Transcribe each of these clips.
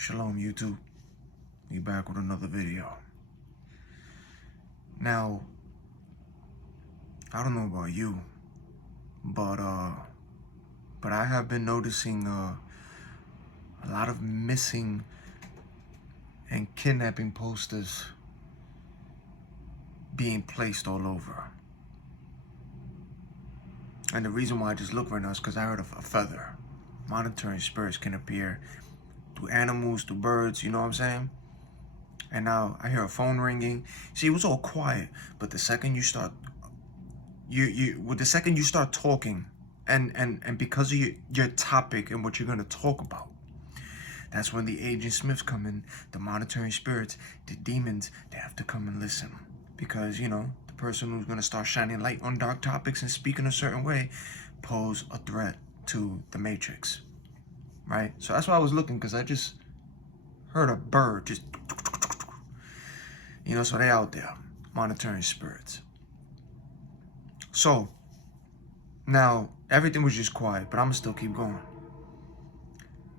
Shalom YouTube, we back with another video. Now, I don't know about you, but I have been noticing a lot of missing and kidnapping posters being placed all over. And the reason why I just look right now is because I heard of a feather. Monitoring spirits can appear through animals, through birds, you know what I'm saying? And now I hear a phone ringing. See, it was all quiet, but the second you start, the second you start talking, and because of your topic and what you're gonna talk about, that's when the Agent Smiths come in, the monitoring spirits, the demons. They have to come and listen, because the person who's gonna start shining light on dark topics and speak in a certain way pose a threat to the Matrix, right? So that's why I was looking, because I just heard a bird just. So they out there, monitoring spirits. So, now, everything was just quiet, but I'm gonna still keep going.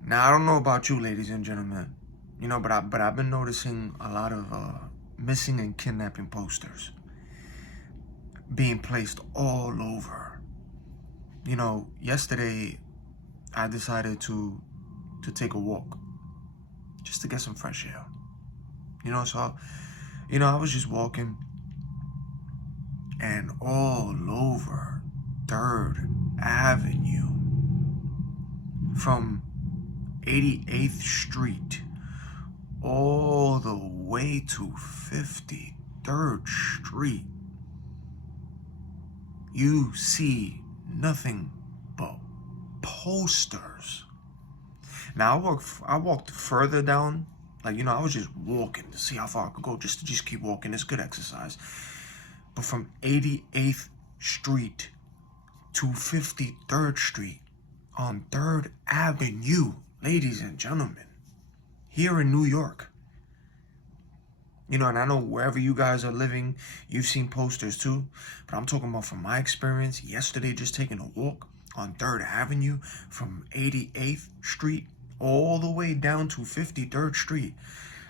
Now, I don't know about you, ladies and gentlemen, but I've been noticing a lot of missing and kidnapping posters being placed all over. Yesterday, I decided to take a walk, just to get some fresh air. So I was just walking, and all over 3rd Avenue, from 88th Street all the way to 53rd Street, you see nothing but posters. Now I walked further down. I was just walking to see how far I could go, just to keep walking. It's good exercise. But from 88th Street to 53rd Street on 3rd Avenue, ladies and gentlemen, here in New York. And I know wherever you guys are living, you've seen posters too. But I'm talking about from my experience yesterday, just taking a walk on 3rd Avenue from 88th Street all the way down to 53rd Street.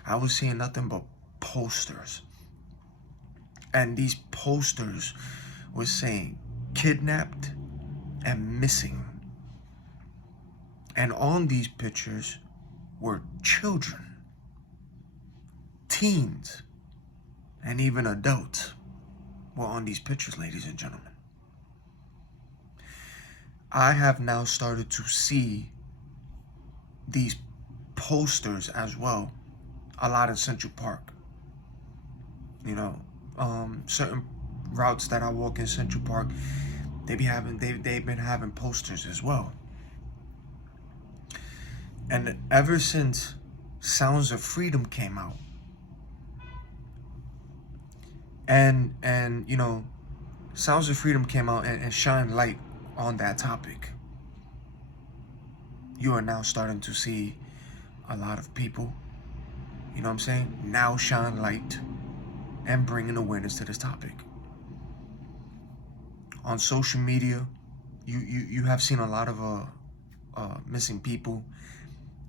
I was seeing nothing but posters. And these posters were saying kidnapped and missing. And on these pictures were children, teens, and even adults were on these pictures, ladies and gentlemen. I have now started to see these posters as well a lot in Central Park. Certain routes that I walk in Central Park, they've been having posters as well. And ever since Sounds of Freedom came out, and Sounds of Freedom came out and shined light on that topic, you are now starting to see a lot of people, now shine light and bringing awareness to this topic. On social media, you have seen a lot of missing people,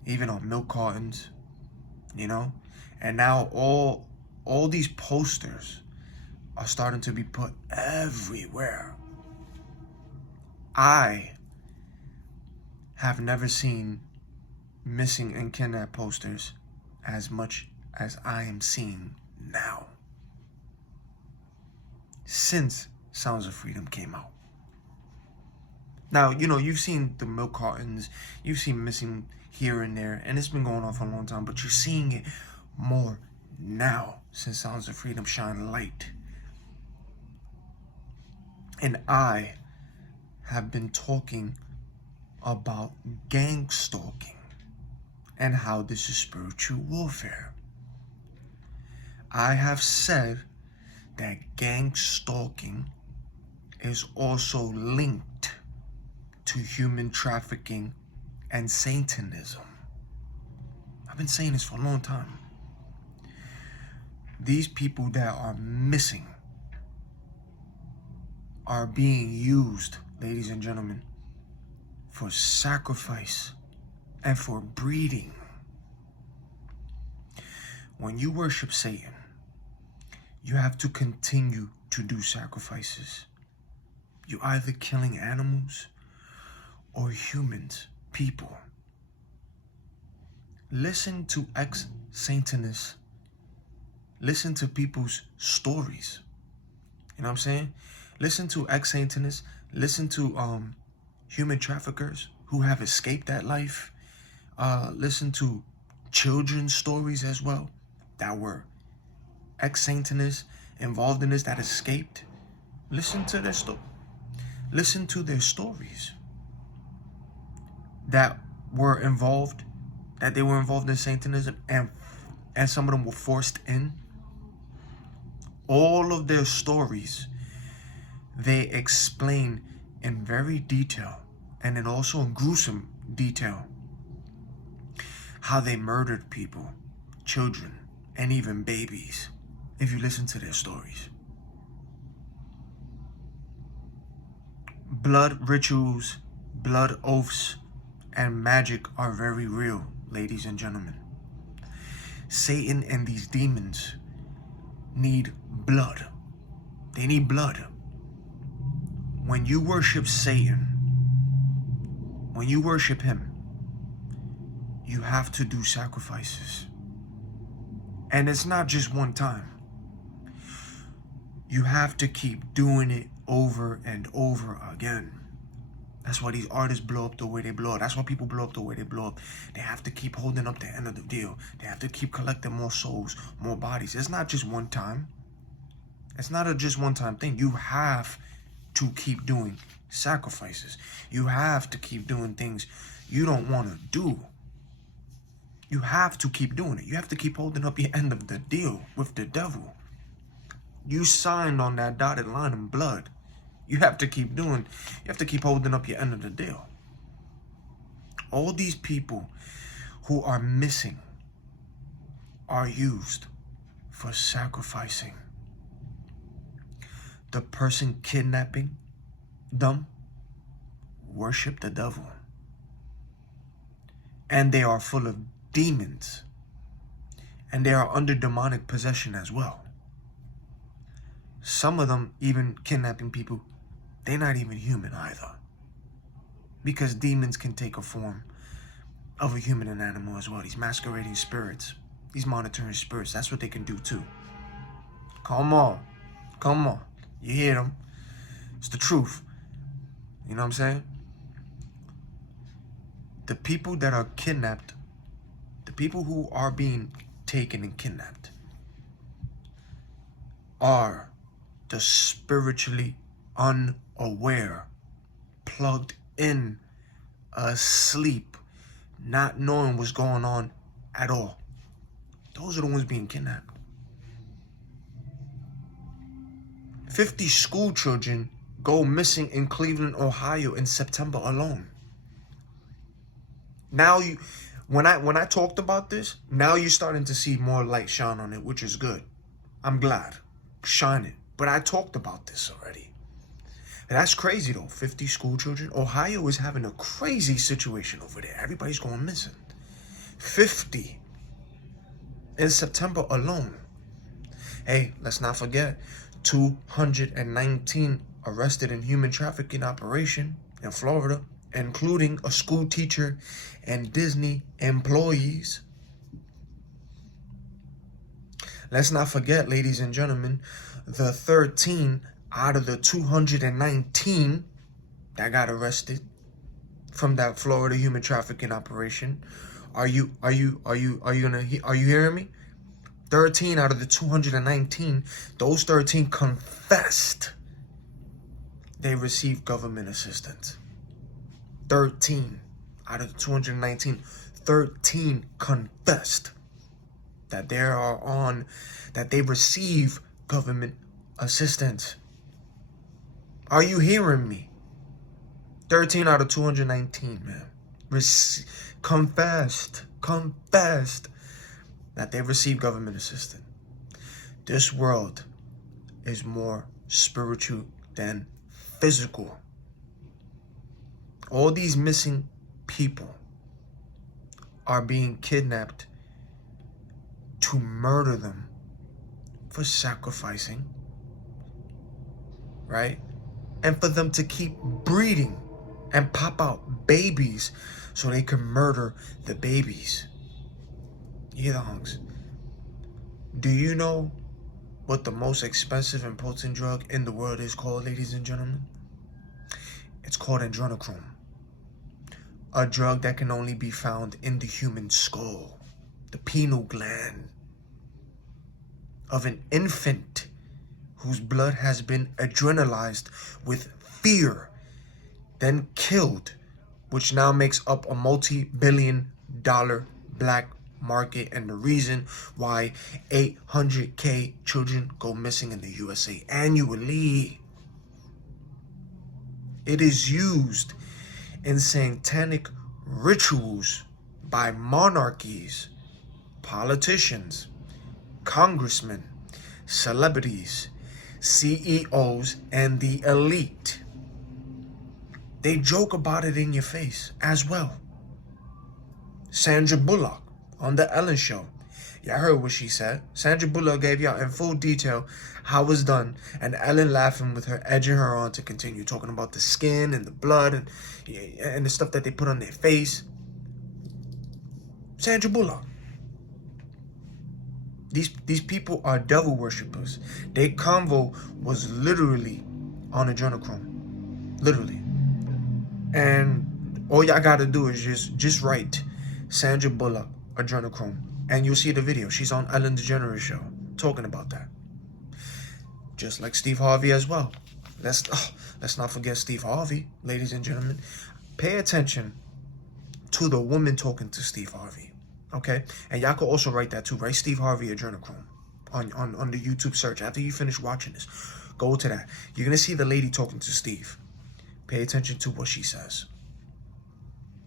even on milk cartons, and now all these posters are starting to be put everywhere. I have never seen missing and kidnapped posters as much as I am seeing now, since Sounds of Freedom came out. Now, you've seen the milk cartons, you've seen missing here and there, and it's been going on for a long time, but you're seeing it more now since Sounds of Freedom shine light. And I have been talking about gangstalking and how this is spiritual warfare. I have said that gangstalking is also linked to human trafficking and Satanism. I've been saying this for a long time. These people that are missing are being used, ladies and gentlemen, for sacrifice and for breeding. when you worship Satan, you have to continue to do sacrifices. You're either killing animals or humans, people. Listen to ex-Satanists. Listen to people's stories. You know what I'm saying? Listen to ex-Satanists. Listen to human traffickers who have escaped that life. Listen to children's stories as well that were ex-Satanists involved in this that escaped. Listen to their Listen to their stories that were involved, that they were involved in Satanism, and some of them were forced in. All of their stories, they explain in very detail, and then also in gruesome detail, how they murdered people, children, and even babies, if you listen to their stories. Blood rituals, blood oaths, and magic are very real, ladies and gentlemen. Satan and these demons need blood. They need blood. When you worship Satan, when you worship him, you have to do sacrifices. And it's not just one time. You have to keep doing it over and over again. That's why these artists blow up the way they blow up. That's why people blow up the way they blow up. They have to keep holding up the end of the deal. They have to keep collecting more souls, more bodies. It's not just one time. It's not a just one-time thing. You have to keep doing sacrifices. You have to keep doing things you don't want to do. You have to keep doing it. You have to keep holding up your end of the deal with the devil. You signed on that dotted line in blood. You have to keep doing, you have to keep holding up your end of the deal. All these people who are missing are used for sacrificing. The person kidnapping them worship the devil. And they are full of demons. And they are under demonic possession as well. Some of them even kidnapping people, they're not even human either. Because demons can take a form of a human and animal as well. These masquerading spirits, these monitoring spirits, that's what they can do too. Come on. Come on. You hear them. It's the truth. You know what I'm saying? The people that are kidnapped, the people who are being taken and kidnapped, are the spiritually unaware, plugged in, asleep, not knowing what's going on at all. Those are the ones being kidnapped. 50 school children go missing in Cleveland, Ohio in September alone. Now when I talked about this, now you're starting to see more light shine on it, which is good. I'm glad. Shine it. But I talked about this already. That's crazy though. 50 school children. Ohio is having a crazy situation over there. Everybody's going missing. 50 in September alone. Hey, let's not forget, 219 arrested in human trafficking operation in Florida, including a school teacher and Disney employees. Let's not forget, ladies and gentlemen, the 13 out of the 219 that got arrested from that Florida human trafficking operation. Are you hearing me? 13 out of the 219, those 13 confessed they received government assistance. 13 out of the 219, 13 confessed that they receive government assistance. Are you hearing me? 13 out of 219, man. Confessed that they receive government assistance. This world is more spiritual than physical. All these missing people are being kidnapped to murder them for sacrificing, right? And for them to keep breeding and pop out babies so they can murder the babies. You hear the hunks? Do you know what the most expensive and potent drug in the world is called, ladies and gentlemen? It's called adrenochrome. A drug that can only be found in the human skull, the pineal gland of an infant whose blood has been adrenalized with fear, then killed, which now makes up a multi-billion-dollar black market, and the reason why 800,000 children go missing in the USA annually. It is used in satanic rituals by monarchies, politicians, congressmen, celebrities, CEOs, and the elite. They joke about it in your face as well. Sandra Bullock on the Ellen Show. Y'all heard what she said. Sandra Bullock gave y'all in full detail how it was done, and Ellen laughing with her, edging her on to continue talking about the skin and the blood and the stuff that they put on their face. Sandra Bullock. These people are devil worshippers. Their convo was literally on adrenochrome. Literally. And all y'all gotta do is just write Sandra Bullock adrenochrome, and you'll see the video. She's on Ellen DeGeneres Show talking about that. Just like Steve Harvey as well. Let's not forget Steve Harvey, ladies and gentlemen. Pay attention to the woman talking to Steve Harvey. Okay? And y'all could also write that too. Write Steve Harvey adrenochrome on the YouTube search. After you finish watching this, go to that. You're gonna see the lady talking to Steve. Pay attention to what she says.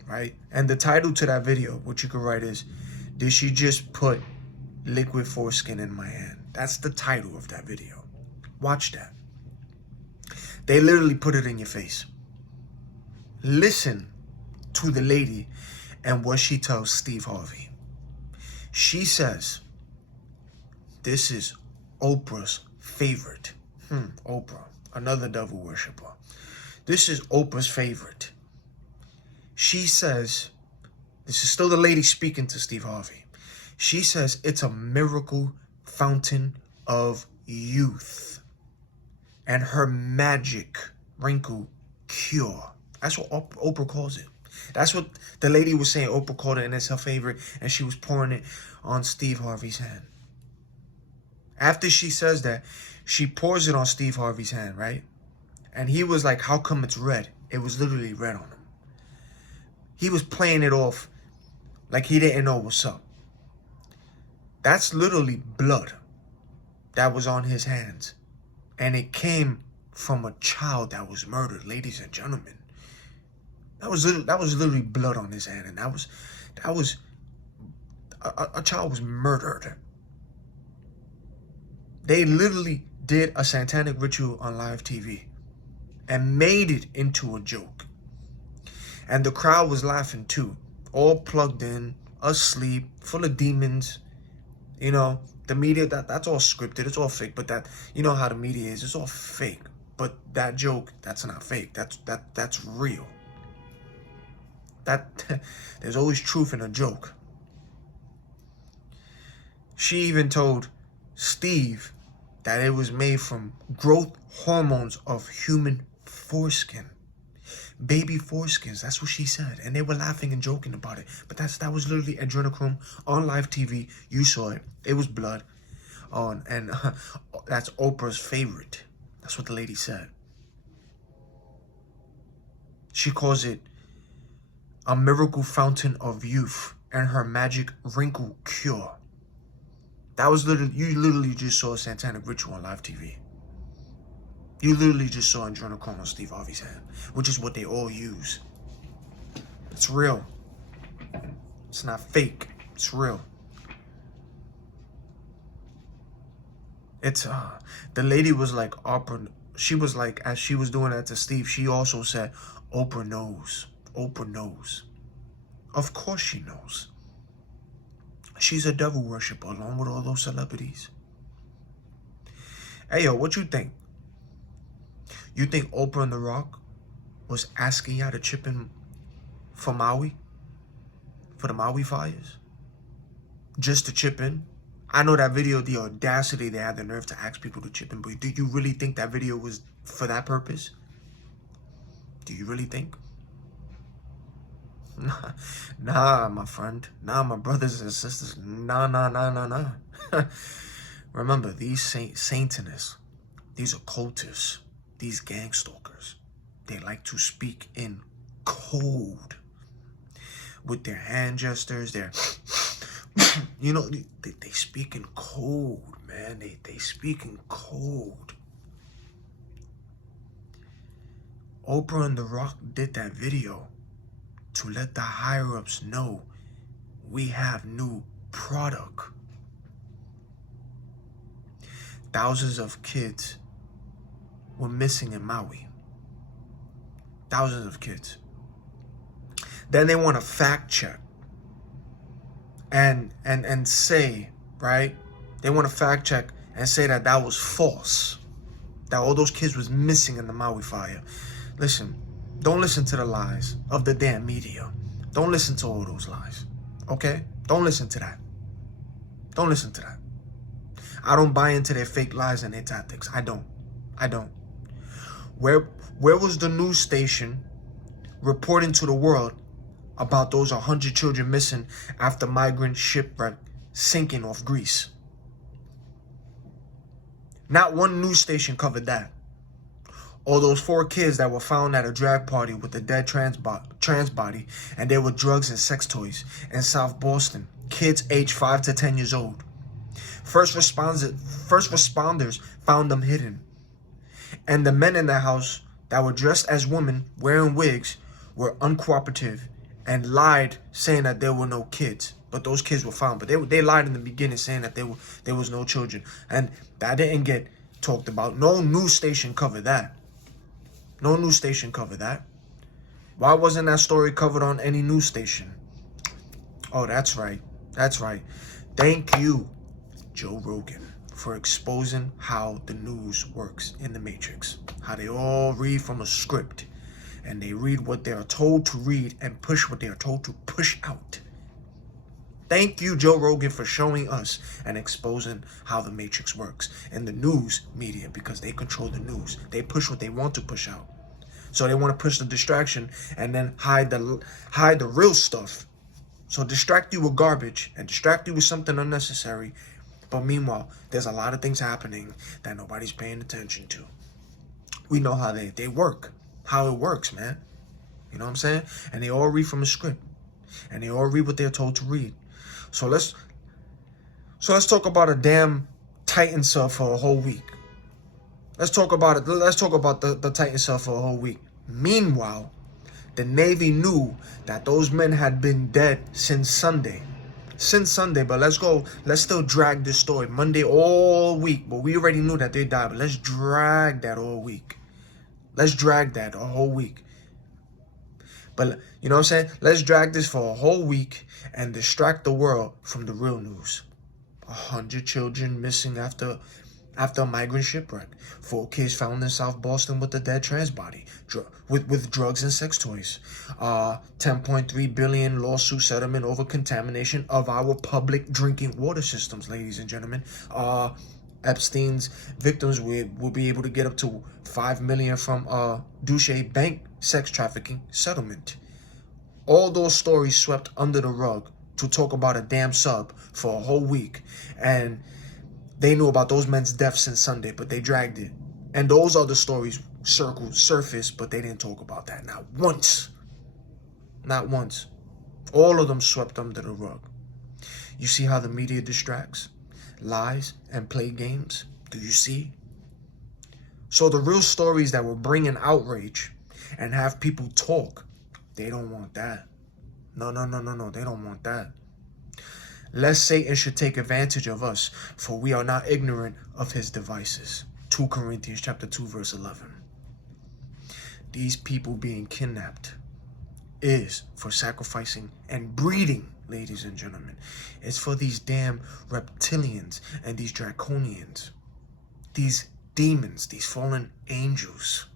Right? And the title to that video, what you could write is, did she just put liquid foreskin in my hand? That's the title of that video. Watch that. They literally put it in your face. Listen to the lady and what she tells Steve Harvey. She says, this is Oprah's favorite. Oprah, another devil worshiper. This is Oprah's favorite. She says, this is still the lady speaking to Steve Harvey. She says it's a miracle fountain of youth and her magic wrinkle cure. That's what Oprah calls it. That's what the lady was saying. Oprah called it, and it's her favorite, and she was pouring it on Steve Harvey's hand. After she says that, she pours it on Steve Harvey's hand, right? And he was like, how come it's red? It was literally red on him. He was playing it off like he didn't know what's up. That's literally blood that was on his hands. And it came from a child that was murdered, ladies and gentlemen. That was literally blood on his hand. And that was a child was murdered. They literally did a satanic ritual on live TV and made it into a joke. And the crowd was laughing too. All plugged in, asleep, full of demons. You know, the media, that's all scripted. It's all fake. But that, you know how the media is. It's all fake. But that joke, that's not fake. That's real. There's always truth in a joke. She even told Steve that it was made from growth hormones of human foreskin. Baby foreskins, that's what she said. And they were laughing and joking about it. But that was literally adrenochrome on live TV. You saw it. It was blood. And that's Oprah's favorite. That's what the lady said. She calls it a miracle fountain of youth and her magic wrinkle cure. That was literally, you literally just saw a satanic ritual on live TV. You literally just saw adrenochrome on Steve Harvey's hand, which is what they all use. It's real. It's not fake. It's real. It's, the lady was like, Oprah, she was like, as she was doing that to Steve, she also said, Oprah knows. Oprah knows. Of course she knows. she's a devil worshiper along with all those celebrities. Hey, yo, what you think? You think Oprah and The Rock was asking y'all to chip in for Maui? For the Maui fires? Just to chip in? I know that video, the audacity they had the nerve to ask people to chip in, but do you really think that video was for that purpose? Do you really think? Nah, my friend. Nah, my brothers and sisters. Nah. Remember, these Satanists, these occultists, these gang stalkers, they like to speak in code with their hand gestures, their, you know, they speak in code, man. They speak in code. Oprah and The Rock did that video to let the higher-ups know we have new product. Thousands of kids were missing in Maui. Thousands of kids. Then they want to fact check and say, right? They want to fact check and say that that was false. That all those kids was missing in the Maui fire. Listen, don't listen to the lies of the damn media. Don't listen to all those lies, okay? Don't listen to that. Don't listen to that. I don't buy into their fake lies and their tactics. I don't. Where was the news station reporting to the world about those 100 children missing after migrant shipwreck sinking off Greece? Not one news station covered that. Or those 4 kids that were found at a drag party with a dead trans body, and there were drugs and sex toys in South Boston. Kids aged 5 to 10 years old. First responders found them hidden. And the men in the house that were dressed as women wearing wigs were uncooperative and lied, saying that there were no kids. But those kids were found. But they lied in the beginning, saying that there was no children. And that didn't get talked about. No news station covered that. No news station covered that. Why wasn't that story covered on any news station? Oh, that's right. That's right. Thank you, Joe Rogan, for exposing how the news works in the Matrix. How they all read from a script. And they read what they are told to read and push what they are told to push out. Thank you, Joe Rogan, for showing us and exposing how the Matrix works in the news media, because they control the news. They push what they want to push out. So they want to push the distraction and then hide the real stuff. So distract you with garbage and distract you with something unnecessary. But meanwhile, there's a lot of things happening that nobody's paying attention to. We know how they work, how it works, man. You know what I'm saying? And they all read from a script. And they all read what they're told to read. So let's talk about a damn Titan sub for a whole week. Let's talk about it. Let's talk about the Titan sub for a whole week. Meanwhile, the Navy knew that those men had been dead since Sunday. But let's still drag this story. Monday all week. But we already knew that they died. But let's drag that all week. Let's drag that a whole week. But, you know what I'm saying? Let's drag this for a whole week and distract the world from the real news. 100 children missing after a migrant shipwreck. 4 kids found in South Boston with a dead trans body, with drugs and sex toys. 10.3 billion lawsuit settlement over contamination of our public drinking water systems, ladies and gentlemen. Epstein's victims will be able to get up to $5 million from Douche bank sex trafficking settlement. All those stories swept under the rug to talk about a damn sub for a whole week. And they knew about those men's deaths since Sunday, but they dragged it. And those other stories surfaced, but they didn't talk about that. Not once. Not once. All of them swept under the rug. You see how the media distracts, lies, and play games? Do you see? So the real stories that will bring in outrage and have people talk, they don't want that. No, they don't want that. Lest Satan should take advantage of us, for we are not ignorant of his devices. 2 Corinthians chapter 2, verse 11. These people being kidnapped is for sacrificing and breeding ladies and gentlemen. It's for these damn reptilians and these draconians, these demons, these fallen angels.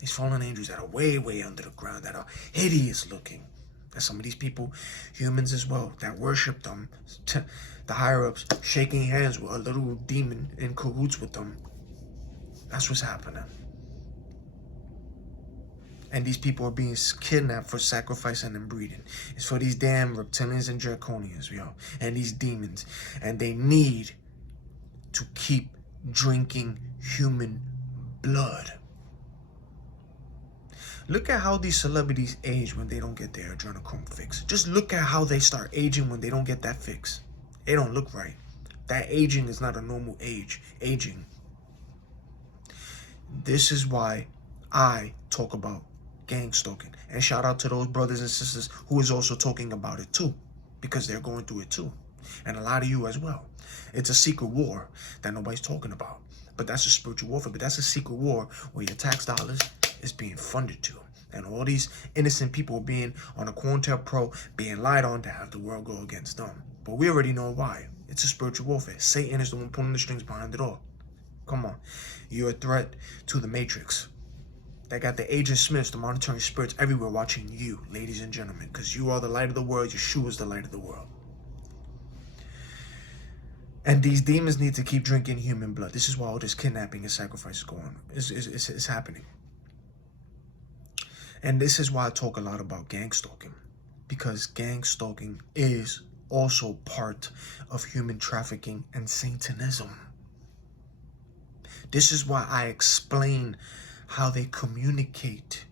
These fallen angels that are way, way under the ground, that are hideous looking. And some of these people, humans as well, that worship them, the higher-ups, shaking hands with a little demon in cahoots with them. That's what's happening. And these people are being kidnapped for sacrifice and inbreeding. It's for these damn reptilians and draconians, yo, and these demons. And they need to keep drinking human blood. Look at how these celebrities age when they don't get their adrenochrome fix. Just look at how they start aging when they don't get that fix. They don't look right. That aging is not a normal aging. This is why I talk about gangstalking. And shout out to those brothers and sisters who is also talking about it too, because they're going through it too. And a lot of you as well. It's a secret war that nobody's talking about. But that's a spiritual warfare. But that's a secret war where your tax dollars is being funded to. And all these innocent people being on a COINTELPRO, being lied on to have the world go against them. But we already know why. It's a spiritual warfare. Satan is the one pulling the strings behind it all. Come on. You're a threat to the Matrix. They got the Agent Smiths, the monitoring spirits everywhere watching you, ladies and gentlemen. Because you are the light of the world. Yeshua is the light of the world. And these demons need to keep drinking human blood. This is why all this kidnapping and sacrifice is going on. It's happening. And this is why I talk a lot about gangstalking. Because gangstalking is also part of human trafficking and Satanism. This is why I explain how they communicate.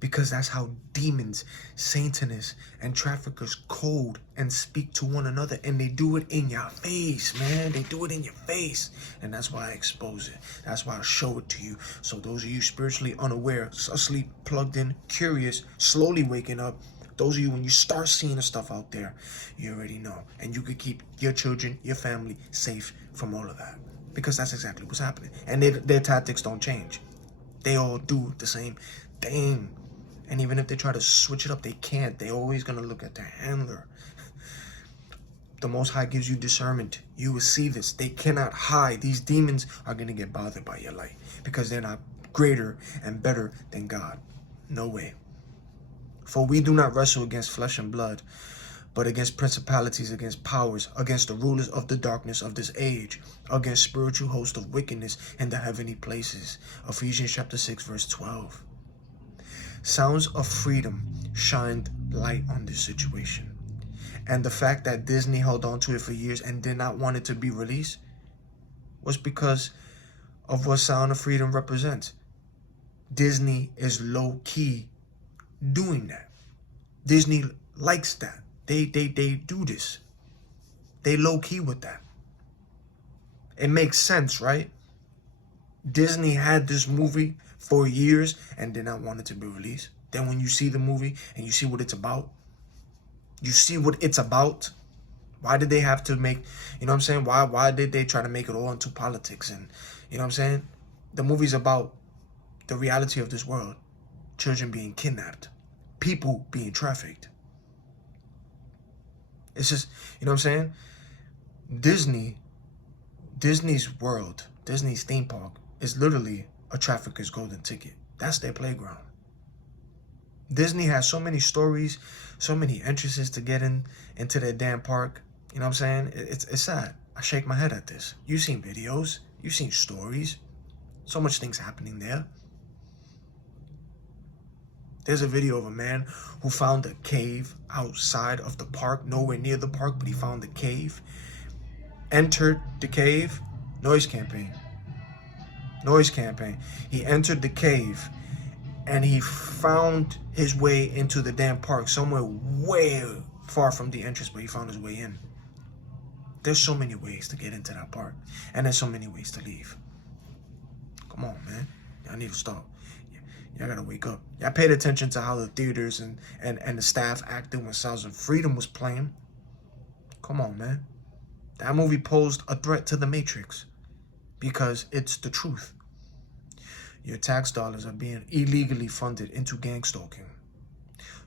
Because that's how demons, Satanists, and traffickers code and speak to one another. And they do it in your face, man. They do it in your face. And that's why I expose it. That's why I show it to you. So those of you spiritually unaware, asleep, plugged in, curious, slowly waking up, those of you, when you start seeing the stuff out there, you already know. And you could keep your children, your family safe from all of that. Because that's exactly what's happening. And their tactics don't change. They all do the same thing. And even if they try to switch it up, they can't. They're always going to look at their handler. The Most High gives you discernment. You will see this. They cannot hide. These demons are going to get bothered by your light. Because they're not greater and better than God. No way. For we do not wrestle against flesh and blood, but against principalities, against powers, against the rulers of the darkness of this age, against spiritual hosts of wickedness in the heavenly places. Ephesians chapter 6, verse 12. Sounds of Freedom shined light on this situation. And the fact that Disney held on to it for years and did not want it to be released was because of what Sound of Freedom represents. Disney is low-key doing that. Disney likes that. They do this. They low-key with that. It makes sense, right? Disney had this movie for years and did not want it to be released. Then when you see the movie and you see what it's about, you see what it's about. Why did they have to make, you know what I'm saying? Why did they try to make it all into politics? And you know what I'm saying? The movie's about the reality of this world. Children being kidnapped. People being trafficked. It's just, you know what I'm saying? Disney's world, Disney's theme park is literally a trafficker's golden ticket. That's their playground. Disney has so many stories, so many entrances to get into their damn park. You know what I'm saying? It's sad. I shake my head at this. You've seen videos. You've seen stories. So much things happening there. There's a video of a man who found a cave outside of the park, nowhere near the park, but he found the cave. Entered the cave. Noise campaign. He entered the cave and he found his way into the damn park, somewhere way far from the entrance, but he found his way in. There's so many ways to get into that park, and there's so many ways to leave. Come on, man. Y'all need to stop. Y'all gotta wake up. Y'all paid attention to how the theaters and the staff acted when Sounds of Freedom was playing. Come on, man. That movie posed a threat to the Matrix because it's the truth. Your tax dollars are being illegally funded into gang stalking.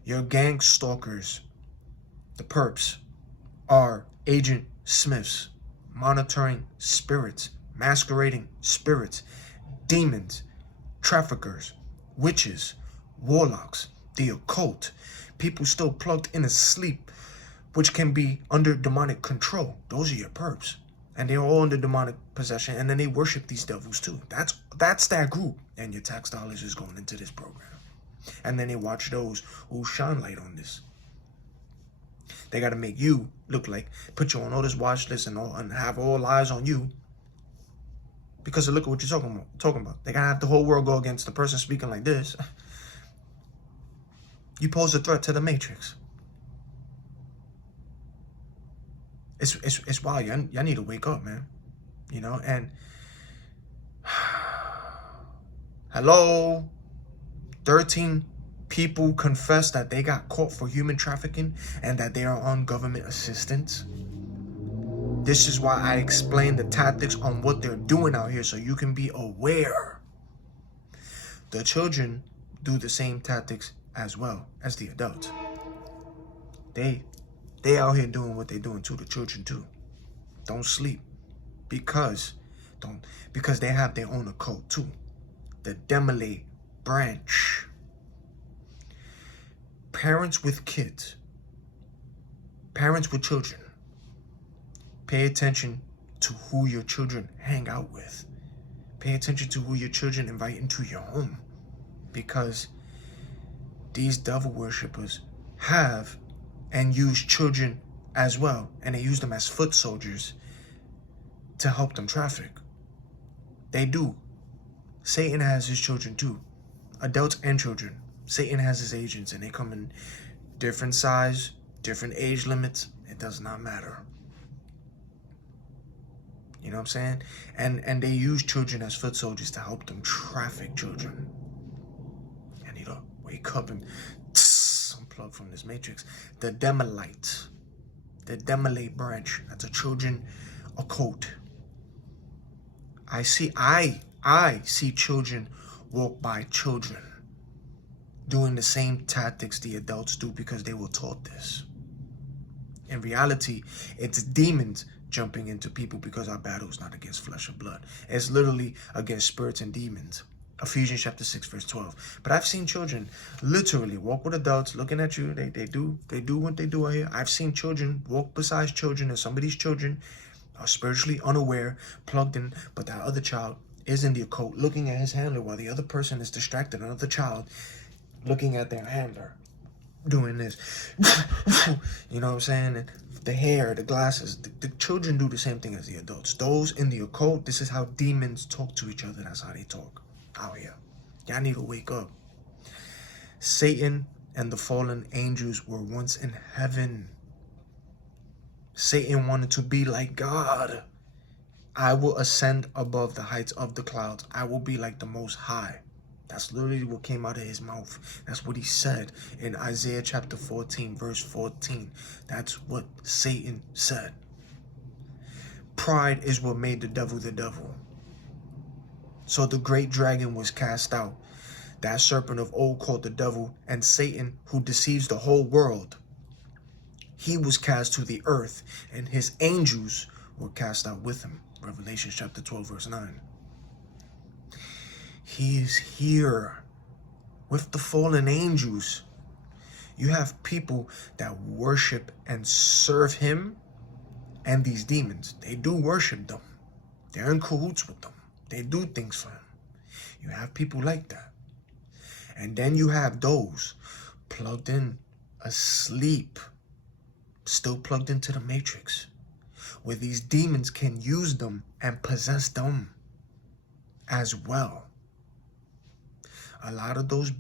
Your gang stalkers The perps are Agent Smiths, monitoring spirits, masquerading spirits, demons, traffickers, witches, warlocks, the occult, people still plugged in asleep, which can be under demonic control. Those are your perps. And they're all under demonic possession, and then they worship these devils too. That's that group. And your tax dollars is going into this program. And then they watch those who shine light on this. They got to make you look like, put you on all this watch list and have all eyes on you. Because look at what you're talking about. They got to have the whole world go against the person speaking like this. You pose a threat to the Matrix. It's wild. Y'all need to wake up, man. You know, and hello, 13 people confess that they got caught for human trafficking and that they are on government assistance. This is why I explain the tactics on what they're doing out here so you can be aware. The children do the same tactics as well as the adults. They out here doing what they're doing to the children too. Don't sleep. Because they have their own occult too. The Demolay branch. Parents with kids. Parents with children. Pay attention to who your children hang out with. Pay attention to who your children invite into your home. Because these devil worshippers have and use children as well. And they use them as foot soldiers to help them traffic. They do. Satan has his children too. Adults and children. Satan has his agents, and they come in different size, different age limits. It does not matter. You know what I'm saying? And they use children as foot soldiers to help them traffic children. I need to wake up and unplug from this matrix. The Demolite. The Demolay branch. That's a children occult. I see children walk by children doing the same tactics the adults do because they were taught this. In reality, it's demons jumping into people because our battle is not against flesh and blood. It's literally against spirits and demons. Ephesians chapter 6 verse 12. But I've seen children literally walk with adults looking at you. They do what they do out here. I've seen children walk beside children, and some of these children are spiritually unaware, plugged in, but that other child is in the occult looking at his handler while the other person is distracted. Another child looking at their handler doing this. You know what I'm saying? And the hair, the glasses, the children do the same thing as the adults. Those in the occult, this is how demons talk to each other. That's how they talk out here. Y'all need to wake up. Satan and the fallen angels were once in heaven. Satan wanted to be like God. I will ascend above the heights of the clouds. I will be like the Most High. That's literally what came out of his mouth. That's what he said in Isaiah chapter 14, verse 14. That's what Satan said. Pride is what made the devil. So the great dragon was cast out. That serpent of old called the devil, and Satan, who deceives the whole world. He was cast to the earth, and his angels were cast out with him. Revelation chapter 12, verse 9. He is here with the fallen angels. You have people that worship and serve him and these demons. They do worship them. They're in cahoots with them. They do things for him. You have people like that. And then you have those plugged in, asleep, still plugged into the matrix, where these demons can use them and possess them as well. A lot of those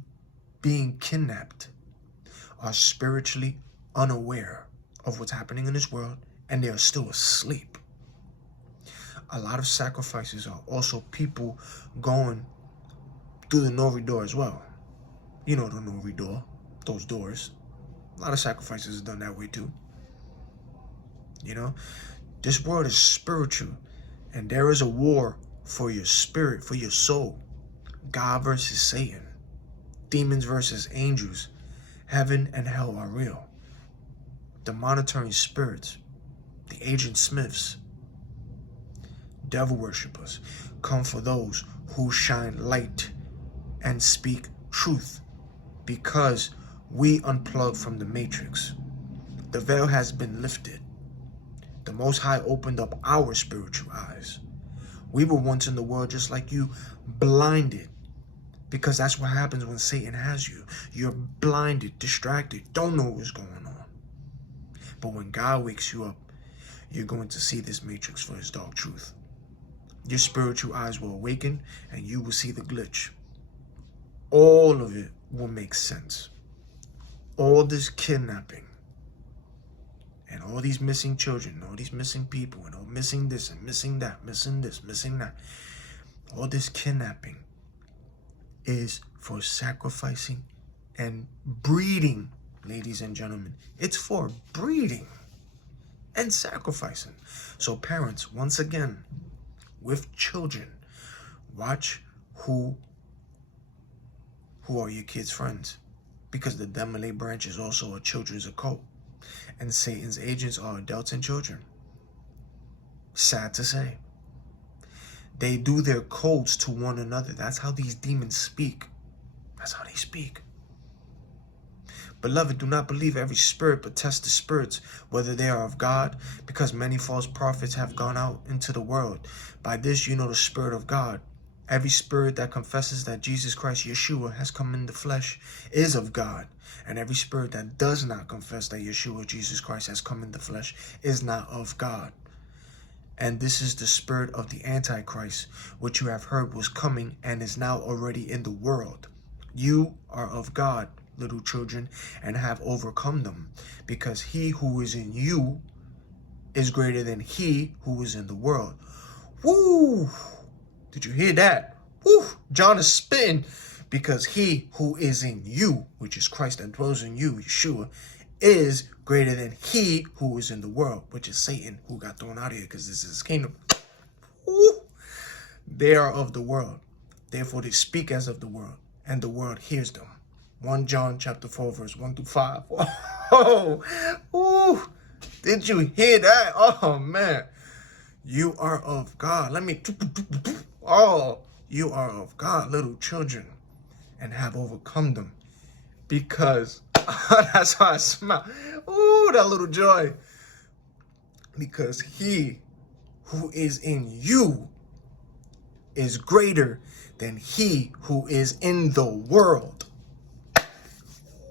being kidnapped are spiritually unaware of what's happening in this world, and they are still asleep. A lot of sacrifices are also people going through the Nori door as well. You know the Nori door, those doors. A lot of sacrifices are done that way too. You know, this world is spiritual, and there is a war for your spirit, for your soul. God versus Satan, demons versus angels. Heaven and hell are real. the monitoring spirits, the agent Smiths, devil worshippers, come for those who shine light and speak truth, because we unplugged from the matrix. The veil has been lifted. The Most High opened up our spiritual eyes. We were once in the world just like you, blinded, because that's what happens when Satan has you. You're blinded, distracted, don't know what's going on. But when God wakes you up, you're going to see this matrix for his dark truth. Your spiritual eyes will awaken and you will see the glitch. All of it will make sense. All this kidnapping and all these missing children, all these missing people, and all missing this and missing that, missing this, missing that. All this kidnapping is for sacrificing and breeding, ladies and gentlemen. It's for breeding and sacrificing. So parents, once again, with children, watch who are your kids' friends, because the Demolay branch is also a children's occult, and Satan's agents are adults and children. Sad to say. They do their codes to one another. That's how these demons speak. That's how they speak. Beloved, do not believe every spirit, but test the spirits, whether they are of God, because many false prophets have gone out into the world. By this you know the Spirit of God. Every spirit that confesses that Jesus Christ, Yeshua, has come in the flesh is of God. And every spirit that does not confess that Yeshua, Jesus Christ, has come in the flesh is not of God. And this is the spirit of the Antichrist, which you have heard was coming and is now already in the world. You are of God, little children, and have overcome them, because he who is in you is greater than he who is in the world. Woo! Did you hear that? Woo! John is spitting, because he who is in you, which is Christ that dwells in you, Yeshua, is greater than he who is in the world, which is Satan, who got thrown out of here because this is his kingdom. Woo! They are of the world, therefore they speak as of the world, and the world hears them. 1 John chapter 4, verse 1 through 5. Oh, ooh, did you hear that? Oh, man. You are of God. Oh, you are of God, little children, and have overcome them, because that's how I smell. Ooh, that little joy. Because he who is in you is greater than he who is in the world.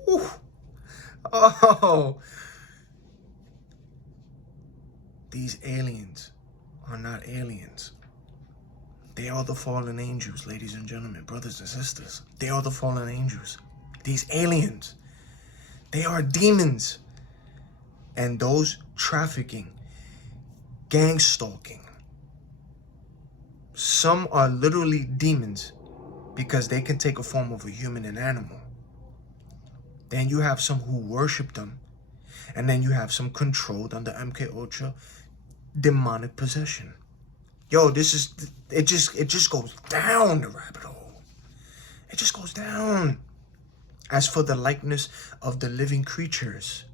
Ooh. Oh, these aliens are not aliens. They are the fallen angels, ladies and gentlemen, brothers and sisters. They are the fallen angels. These aliens, they are demons. And those trafficking, gangstalking, some are literally demons because they can take a form of a human and animal. Then you have some who worship them. And then you have some controlled under MK Ultra demonic possession. Yo, this is, it just goes down the rabbit hole. It just goes down. As for the likeness of the living creatures,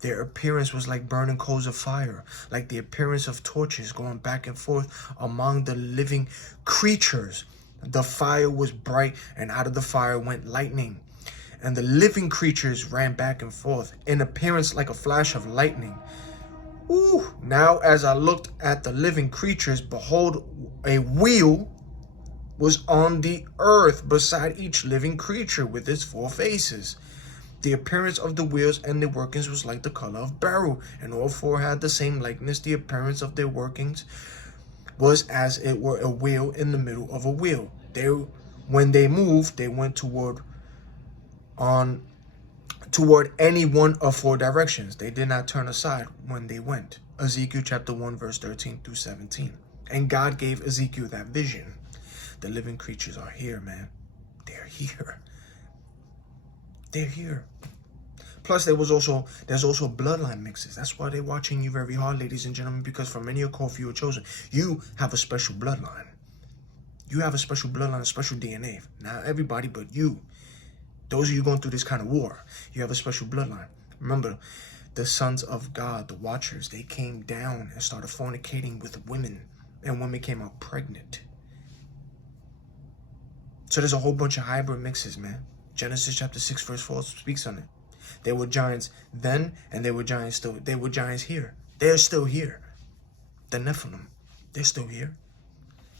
their appearance was like burning coals of fire, like the appearance of torches going back and forth among the living creatures. The fire was bright, and out of the fire went lightning. And the living creatures ran back and forth, in appearance like a flash of lightning. Ooh. Now as I looked at the living creatures, behold, a wheel was on the earth beside each living creature with its 4 faces. The appearance of the wheels and the workings was like the color of beryl, and all 4 had the same likeness. The appearance of their workings was as it were a wheel in the middle of a wheel. When they moved, they went toward any one of 4 directions. They did not turn aside when they went. Ezekiel chapter 1, verse 13 through 17. And God gave Ezekiel that vision. The living creatures are here, man. They're here. They're here. Plus, there's also bloodline mixes. That's why they're watching you very hard, ladies and gentlemen, because from many a call for you are chosen. You have a special bloodline. You have a special bloodline, a special DNA. Not everybody, but you. Those of you going through this kind of war, you have a special bloodline. Remember, The sons of God, the watchers, they came down and started fornicating with women, and women came out pregnant. So there's a whole bunch of hybrid mixes, man. Genesis chapter 6 verse 4 speaks on it. They were giants then, and they were giants here. They're still here. The Nephilim, they're still here.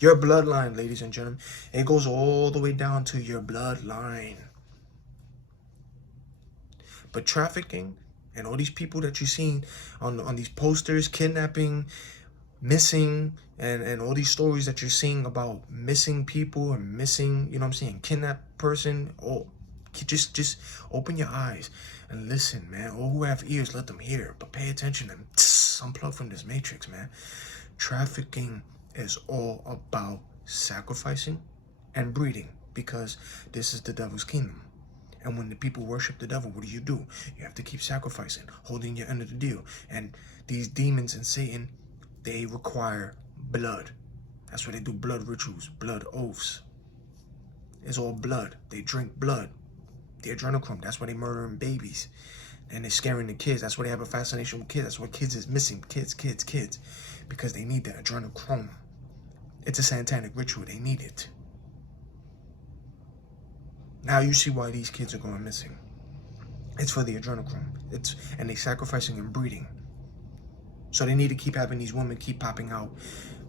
Your bloodline, ladies and gentlemen, it goes all the way down to your bloodline. But trafficking and all these people that you're seeing on these posters, kidnapping, missing, and all these stories that you're seeing about missing people and missing, you know what I'm saying, kidnapped person, or just open your eyes and listen, man. All who have ears, let them hear, but pay attention and unplug from this matrix, man. Trafficking is all about sacrificing and breeding, because this is the devil's kingdom. And when the people worship the devil, what do? You have to keep sacrificing, holding your end of the deal. And these demons and Satan, they require blood. That's why they do blood rituals, blood oaths. It's all blood. They drink blood. The adrenochrome, that's why they murdering babies. And they're scaring the kids. That's why they have a fascination with kids. That's why kids is missing. Kids. Because they need the adrenochrome. It's a satanic ritual. They need it. Now you see why these kids are going missing. It's for the adrenochrome. And they sacrificing and breeding. So they need to keep having these women keep popping out.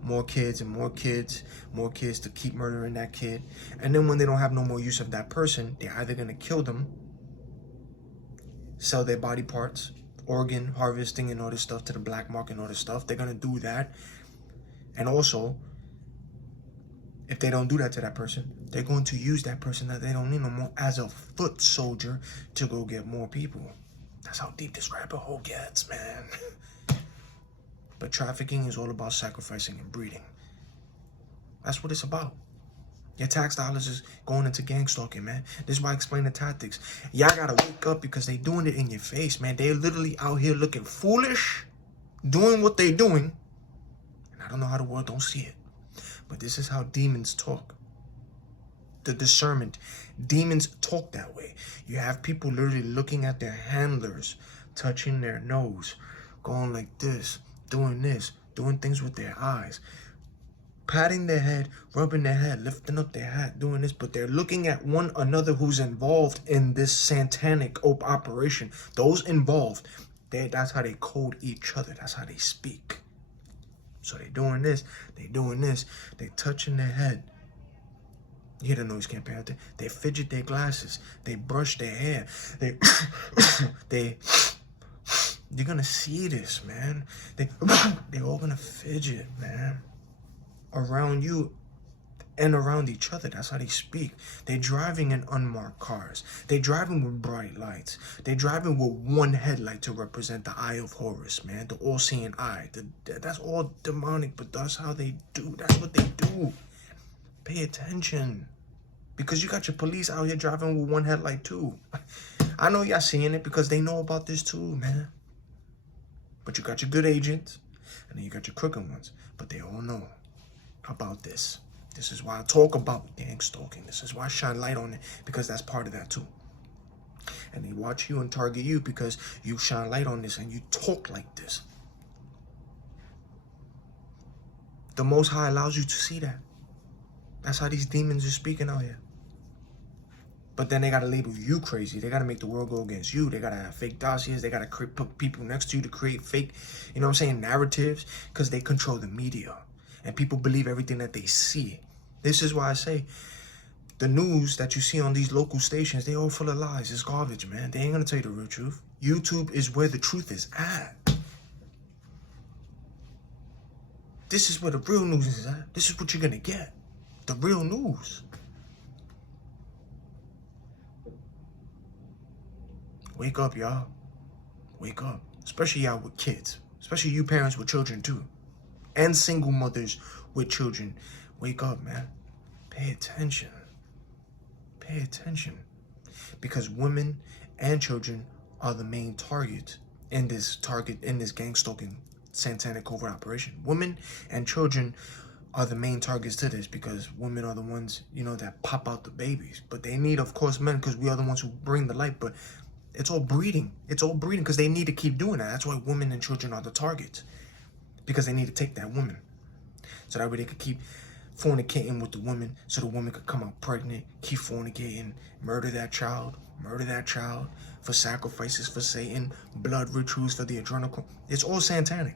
More kids and more kids to keep murdering that kid. And then when they don't have no more use of that person, they're either going to kill them, sell their body parts, organ harvesting and all this stuff to the black market and all this stuff. They're going to do that. And also, if they don't do that to that person, they're going to use that person that they don't need no more as a foot soldier to go get more people. That's how deep this rabbit hole gets, man. But trafficking is all about sacrificing and breeding. That's what it's about. Your tax dollars is going into gangstalking, man. This is why I explain the tactics. Y'all gotta wake up, because they doing it in your face, man. They're literally out here looking foolish, doing what they doing. And I don't know how the world don't see it. But this is how demons talk. The discernment. Demons talk that way. You have people literally looking at their handlers, touching their nose, going like this, doing things with their eyes, patting their head, rubbing their head, lifting up their hat, doing this, but they're looking at one another who's involved in this satanic operation. Those involved, that's how they code each other. That's how they speak. So they doing this, they touching their head. You hear the noise campaign out there? They fidget their glasses, they brush their hair, you're gonna see this, man. They're all gonna fidget, man. Around you and around each other. That's how they speak. They're driving in unmarked cars. They're driving with bright lights. They're driving with one headlight to represent the eye of Horus, man. The all-seeing eye. That's all demonic, but that's how they do. That's what they do. Pay attention. Because you got your police out here driving with one headlight too. I know y'all seeing it because they know about this too, man. But you got your good agents, and then you got your crooked ones. But they all know about this. This is why I talk about gangstalking. This is why I shine light on it, because that's part of that too. And they watch you and target you because you shine light on this and you talk like this. The Most High allows you to see that. That's how these demons are speaking out here. But then they got to label you crazy. They got to make the world go against you. They got to have fake dossiers. They got to put people next to you to create fake, you know what I'm saying, narratives, because they control the media. And people believe everything that they see. This is why I say the news that you see on these local stations, they all full of lies. It's garbage, man. They ain't going to tell you the real truth. YouTube is where the truth is at. This is where the real news is at. This is what you're going to get. The real news. Wake up, y'all. Wake up. Especially y'all with kids. Especially you parents with children, too. And single mothers with children. Wake up, man. Pay attention. Pay attention. Because women and children are the main target in this gangstalking satanic covert operation. Women and children are the main targets to this, because women are the ones, you know, that pop out the babies. But they need, of course, men, because we are the ones who bring the light. But It's all breeding. It's all breeding because they need to keep doing that. That's why women and children are the targets. Because they need to take that woman. So that way they could keep fornicating with the woman, so the woman could come out pregnant, keep fornicating, murder that child for sacrifices for Satan, blood rituals for the adrenochrome. It's all satanic.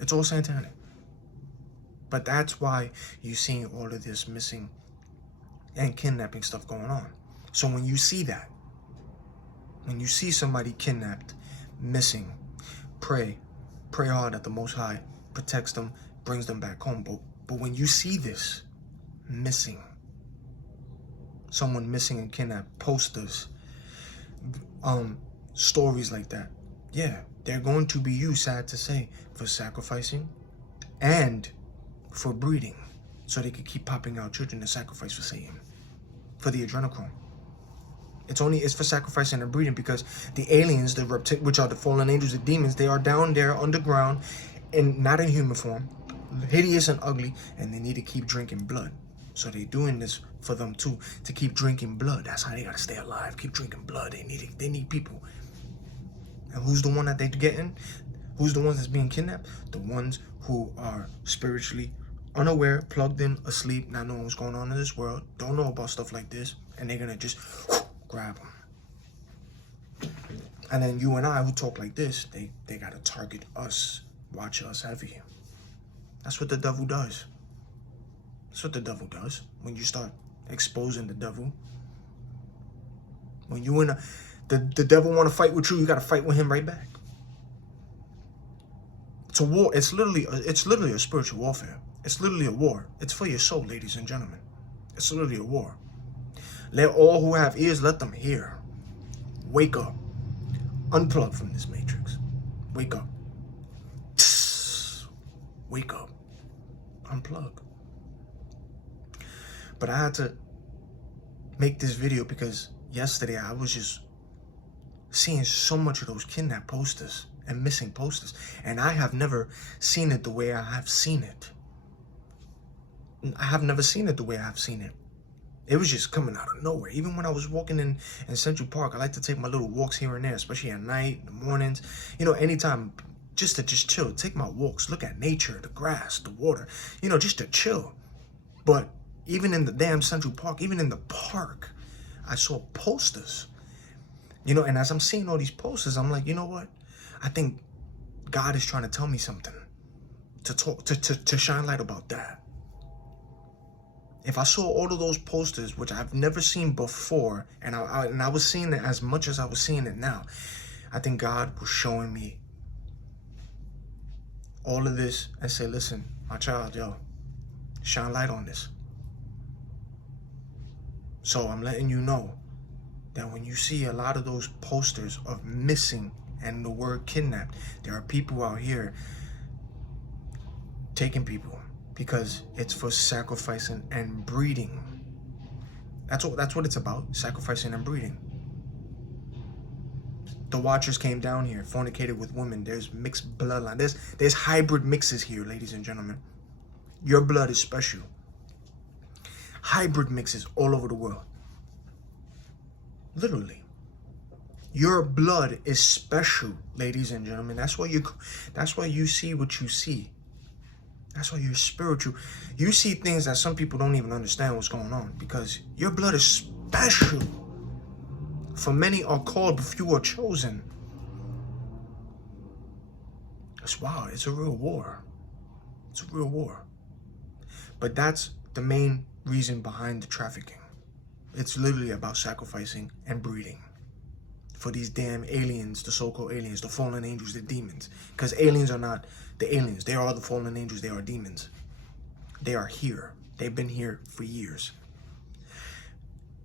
It's all satanic. But that's why you're seeing all of this missing and kidnapping stuff going on. So when you see that, when you see somebody kidnapped, missing, pray hard that the Most High protects them, brings them back home. But when you see this missing, someone missing and kidnapped, posters, stories like that, yeah, they're going to be used, sad to say, for sacrificing and for breeding, so they could keep popping out children to sacrifice for Satan, for the adrenochrome. It's for sacrificing and breeding because the aliens, which are the fallen angels, the demons, they are down there underground and not in human form, hideous and ugly, and they need to keep drinking blood. So they're doing this for them too, to keep drinking blood. That's how they gotta stay alive. Keep drinking blood. They need people. And who's the one that they're getting? Who's the ones that's being kidnapped? The ones who are spiritually unaware, plugged in, asleep, not knowing what's going on in this world, don't know about stuff like this, and they're gonna just grab them. And then you and I who talk like this, they gotta target us, watch us heavy. That's what the devil does. That's what the devil does. When you start exposing the devil, when you and the devil want to fight with you gotta fight with him right back. It's a war. It's literally a spiritual warfare. It's literally a war. It's for your soul, ladies and gentlemen. It's literally a war. Let all who have ears, let them hear. Wake up. Unplug from this matrix. Wake up. Wake up. Unplug. But I had to make this video because yesterday I was just seeing so much of those kidnap posters and missing posters. And I have never seen it the way I have seen it. I have never seen it the way I have seen it. It was just coming out of nowhere. Even when I was walking in Central Park, I like to take my little walks here and there, especially at night, in the mornings. You know, anytime, just to chill, take my walks, look at nature, the grass, the water, you know, just to chill. But even in the damn Central Park, even in the park, I saw posters. You know, and as I'm seeing all these posters, I'm like, you know what? I think God is trying to tell me something, to shine light about that. If I saw all of those posters, which I've never seen before, and I was seeing it as much as I was seeing it now, I think God was showing me all of this and say, listen, my child, yo, shine light on this. So I'm letting you know that when you see a lot of those posters of missing and the word kidnapped, there are people out here taking people because it's for sacrificing and breeding. That's what it's about, sacrificing and breeding. The Watchers came down here, fornicated with women. There's mixed bloodline. There's hybrid mixes here, ladies and gentlemen. Your blood is special. Hybrid mixes all over the world. Literally. Your blood is special, ladies and gentlemen. That's why you see what you see. That's why you're spiritual. You see things that some people don't even understand what's going on because your blood is special. For many are called, but few are chosen. That's wild. It's a real war. It's a real war. But that's the main reason behind the trafficking. It's literally about sacrificing and breeding for these damn aliens, the so-called aliens, the fallen angels, the demons. Because aliens are not the aliens. They are the fallen angels. They are demons. They are here. They've been here for years.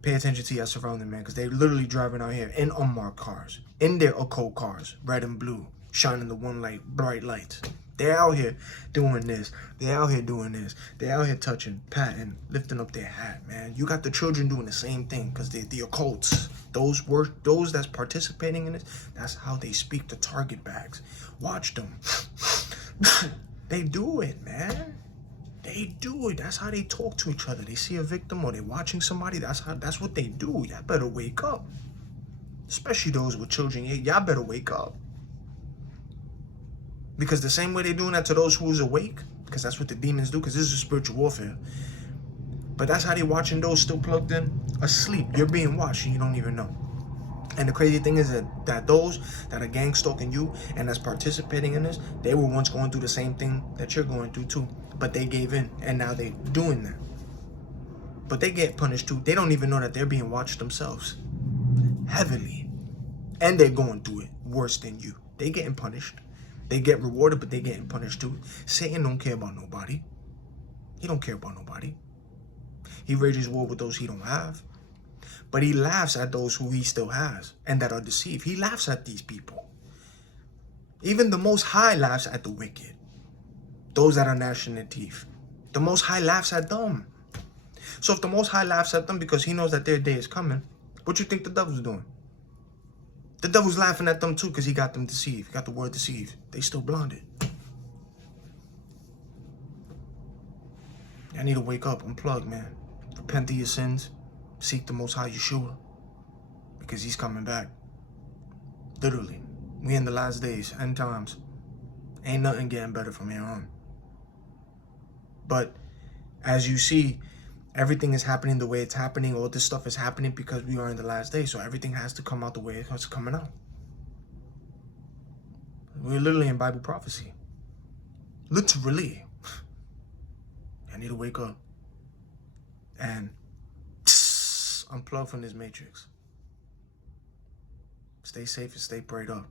Pay attention to your surrounding, man, because they're literally driving out here in unmarked cars, in their occult cars, red and blue, shining the one light, bright lights. They're out here doing this. They're out here doing this. They're out here touching, patting, lifting up their hat, man. You got the children doing the same thing because they're the occults. Those that's participating in this, that's how they speak to target bags. Watch them. They do it, man. They do it. That's how they talk to each other. They see a victim or they're watching somebody. That's what they do. Y'all better wake up. especially those with children, y'all better wake up. Because the same way they're doing that to those who's awake, because that's what the demons do, because this is spiritual warfare. But that's how they watching those still plugged in, asleep. You're being watched and you don't even know. And the crazy thing is that those that are gang stalking you and that's participating in this, they were once going through the same thing that you're going through too. But they gave in and now they're doing that. But they get punished too. They don't even know that they're being watched themselves. Heavily. And they're going through it worse than you. They getting punished. They get rewarded, but they getting punished too. Satan don't care about nobody. He don't care about nobody. He rages war with those he don't have. But he laughs at those who he still has and that are deceived. He laughs at these people. Even the Most High laughs at the wicked. Those that are gnashing their teeth. The Most High laughs at them. So if the Most High laughs at them because he knows that their day is coming, what you think the devil's doing? The devil's laughing at them too because he got them deceived. He got the word deceived. They still blinded. I need to wake up, unplug, man. Repent of your sins. Seek the Most High Yeshua. Because he's coming back. Literally. We in the last days, end times. Ain't nothing getting better from here on. But as you see, everything is happening the way it's happening. All this stuff is happening because we are in the last days. So everything has to come out the way it's coming out. We're literally in Bible prophecy. Literally. I need to wake up. And unplug from this matrix. Stay safe and stay prayed up.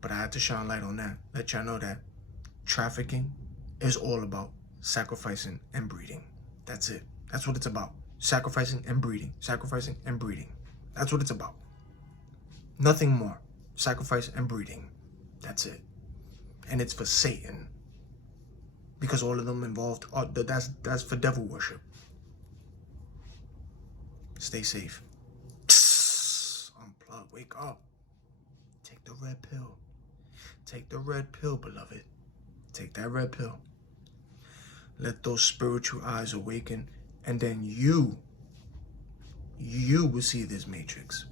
But I had to shine light on that. Let y'all know that trafficking is all about sacrificing and breeding. That's it. That's what it's about. Sacrificing and breeding. Sacrificing and breeding. That's what it's about. Nothing more. Sacrifice and breeding. That's it. And it's for Satan. Because all of them involved, that's for devil worship. Stay safe. Unplug. Wake up. Take the red pill. Take the red pill, beloved. Take that red pill. Let those spiritual eyes awaken, and then you will see this matrix.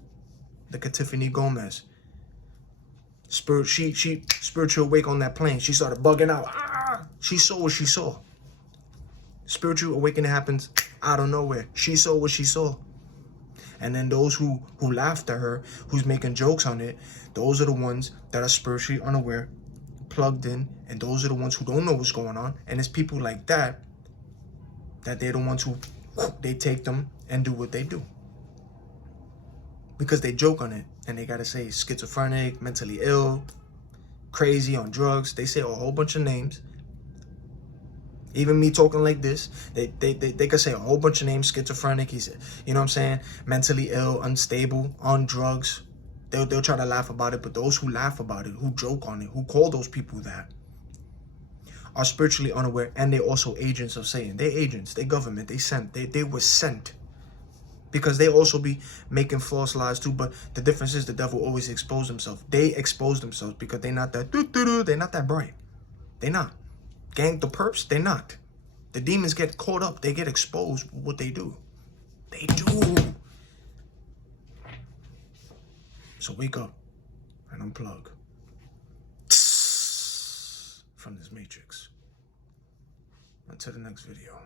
Look at Tiffany Gomez. She spiritual awake on that plane. She started bugging out. She saw what she saw. Spiritual awakening happens out of nowhere. She saw what she saw. And then those who laughed at her, who's making jokes on it, those are the ones that are spiritually unaware, plugged in, and those are the ones who don't know what's going on. And it's people like that they're the ones who, they take them and do what they do. Because they joke on it, and they gotta say schizophrenic, mentally ill, crazy, on drugs. They say a whole bunch of names. Even me talking like this, they could say a whole bunch of names. Schizophrenic, he's, you know what I'm saying, mentally ill, unstable, on drugs. They'll try to laugh about it, but those who laugh about it, who joke on it, who call those people that, are spiritually unaware, and they're also agents of Satan. They're agents, they government, they were sent. Because they also be making false lies too, but the difference is the devil always expose himself. They expose themselves because they're not that, they're not that bright. They're not. Gang, the perps, they're not. The demons get caught up. They get exposed with what they do. They do. So wake up and unplug from this matrix. Until the next video.